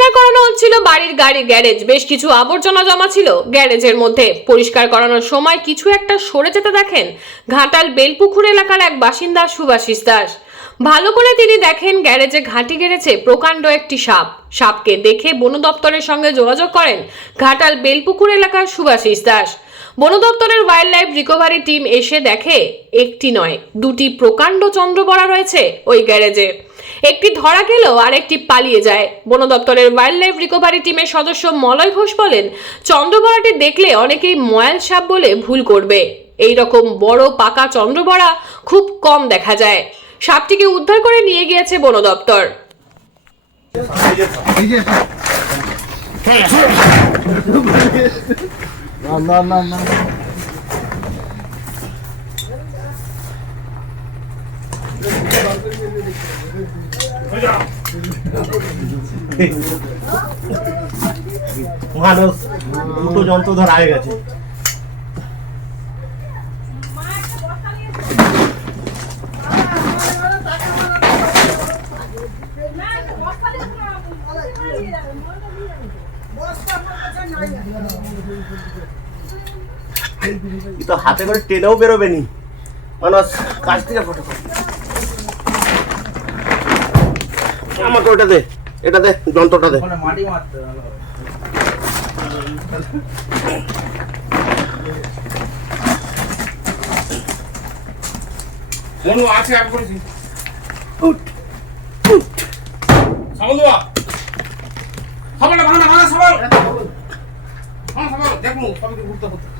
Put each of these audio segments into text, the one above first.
পরিষ্কার করানো হচ্ছিল বাড়ির গাড়ির গ্যারেজ। বেশ কিছু আবর্জনা জমা ছিল গ্যারেজের মধ্যে। পরিষ্কার করানোর সময় কিছু একটা সরে যেতে দেখেন ঘাটাল বেলপুকুর এলাকার এক বাসিন্দা সুভাষিস দাস। ভালো করে তিনি দেখেন গ্যারেজে ঘাঁটি গেড়েছে প্রকাণ্ড একটি সাপ। সাপকে দেখে বন দপ্তরের সঙ্গে যোগাযোগ করেন ঘাটাল বেলপুকুর এলাকার সুভাষিস দাস। বন দপ্তরের ওয়াইল্ড লাইফ রিকভারি টিম এসে দেখে একটি নয় দুটি প্রকাণ্ড চন্দ্রবড়া রয়েছে ওই গ্যারেজে। একটি ধরা গেল আর একটি পালিয়ে যায়। বন দপ্তরের ওয়াইল্ড লাইফ রিকভারি টিমের সদস্য মলয় ঘোষ বলেন চন্দ্রবড়াটি দেখলে অনেকেই ময়াল সাপ বলে ভুল করবে। এই রকম বড় পাকা চন্দ্রবড়া খুব কম দেখা যায়। সাপটিকে উদ্ধার করে নিয়ে গিয়েছে বন দপ্তর। না না না না মানুষ দুটো যন্ত্র ধর আগে গেছে ই তো হাতে করে টেনেও বেরোবে নি। মানুষ কাছ থেকে ফটো আমাকে ওটা দে এটা দে যন্ত্রটা দে। আছে আমি করেছি। সাবল দেওয়া সাবল ভাঙা ভাঙা সাবল। হ্যাঁ সাবল। দেখুন সবাইকে ঘুরতে ঘুরতে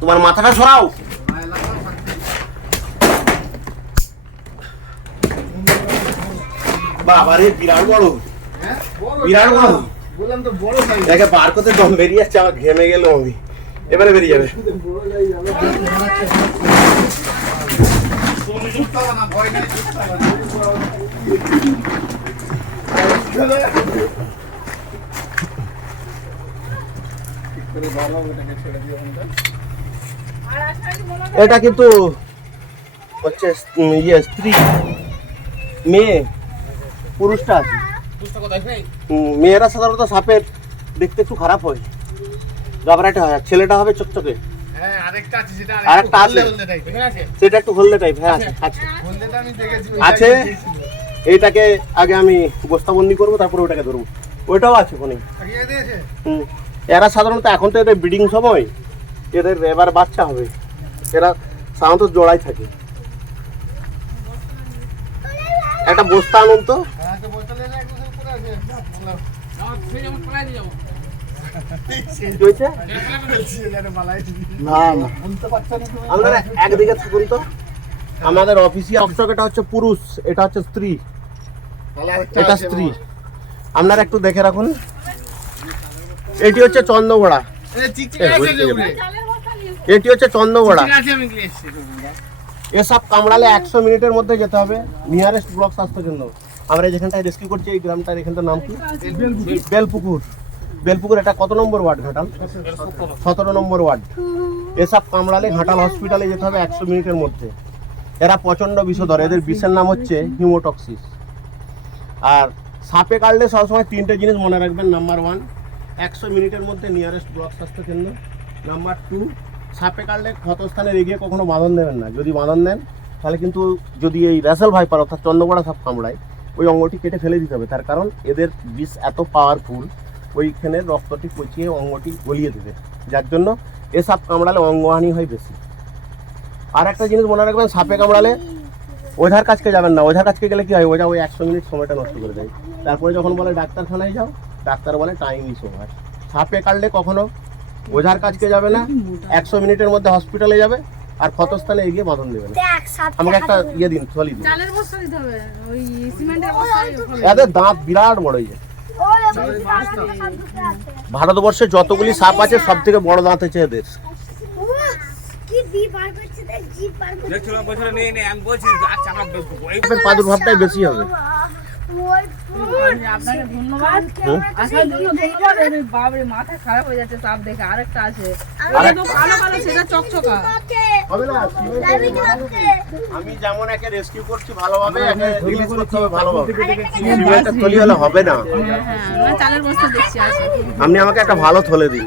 তোমার মাথাটা সরাও। বাবা রে বিরাট বড়। বিরাট বড়। বললাম তো বড় দেখে বার করতে দম বেরিয়ে যাচ্ছে আমার ঘেমে গেল আমি। এবারে বেরিয়ে যাবে। ভয় এটা কিন্তু হচ্ছে ইয়ে স্ত্রী মেয়ে পুরুষটা আছে। মেয়েরা সাধারণত সাপের দেখতে একটু খারাপ হয়। গাবরাটা হয় আর ছেলেটা হবে চকচকে। হ্যাঁ আরেকটা আছে সেটা আরেকটা আছে। হলদে টাইপ এখানে আছে? সেটা একটু হলদে টাইপ হ্যাঁ আছে আছে। আমি আছে? এইটাকে আগে আমি বস্তাবন্দি করব তারপরে ওটাকে ধরবো। ওইটাও আছে হুম। এরা সাধারণত এখন তো এদের ব্রিডিং সময় এদের এবার বাচ্চা হবে এরা সাধারণত জোড়াই থাকে। একটা বস্তা আনুন তো। আপনারা একদিকে থাকুন তো। আমাদের অফিসিয়াল অফিসক এটা হচ্ছে পুরুষ এটা হচ্ছে স্ত্রী। এটা স্ত্রী। আপনারা একটু দেখে রাখুন। এটি হচ্ছে চন্দ্রগোড়া এটি হচ্ছে চন্দ্রগোড়া এসব কামড়ালে একশো মিনিটের মধ্যে যেতে হবে। নিয়ারেস্ট ব্লক স্বাস্থ্য কেন্দ্র আমরা যেখানটায় রেস্কিউ করছি এই গ্রামটার এখানটার নাম কি? বেলপুকুর। বেলপুকুর। এটা কত নম্বর ওয়ার্ড ঘাটাল? সতেরো নম্বর ওয়ার্ড। এসব কামড়ালে ঘাটাল হসপিটালে যেতে হবে একশো মিনিটের মধ্যে। এরা প্রচণ্ড বিষধর। এদের বিষের নাম হচ্ছে হিমোটক্সিস আর সাপে কাটলে সবসময় তিনটে জিনিস মনে রাখবেন। নাম্বার ওয়ান একশো মিনিটের মধ্যে নিয়ারেস্ট ব্লক স্বাস্থ্য কেন্দ্র। নাম্বার টু সাপে কাটলে ক্ষতস্থানে এগিয়ে কখনো বাঁধন দেবেন না। যদি বাঁধন দেন, তাহলে কিন্তু যদি এই র্যাসেল ভাইপার, অর্থাৎ চন্দ্রকোড়া সাপ কামড়ায়, ওই অঙ্গটি কেটে ফেলে দিতে হবে। তার কারণ এদের বিষ এত পাওয়ারফুল ওইখানে রক্তটি পচিয়ে অঙ্গটি গলিয়ে দেবে। যার জন্য এ সাপ কামড়ালে অঙ্গহানি হয় বেশি। আর একটা জিনিস মনে রাখবেন, সাপে কামড়ালে ওঝার কাছকে যাবেন না। ওঝার কাছকে গেলে কি হয়? ওঝা ওই একশো মিনিট সময়টা নষ্ট করে দেয়। তারপরে যখন বলে ডাক্তারখানায় যাও ডাক্তার বলে টাইম ইস ওভার সাপে কাটলে কখনো ওঝার কাজকে যাবে না একশো মিনিটের মধ্যে হসপিটালে যাবে আর ক্ষতস্থানে এগিয়ে বাঁধন দেবে না। আমাকে একটা ইয়ে দিন সলি দিন। এদের দাঁত বিরাট বড় ইয়ে ভারতবর্ষে যতগুলি সাপ আছে সব থেকে বড় দাঁত হচ্ছে এদের। বলছি আচ্ছা প্রাদুর্ভাবটাই বেশি হবে। আপনাকে ধন্যবাদ। আসার জন্য ধন্যবাদ। বাবরে মাথা খারাপ হয়ে যাচ্ছে সাপ দেখে। আরেকটা আছে। কালো কালো সেটা চকচকা। আমি যেমন একে রেস্কিউ করছি ভালোভাবে একে রিলিজ করতে হবে ভালোভাবে। সিমেন্টের থলি হলে হবে না। হ্যাঁ চালের বস্তা দেখছি আছে। আপনি আমাকে একটা ভালো থলে দিন।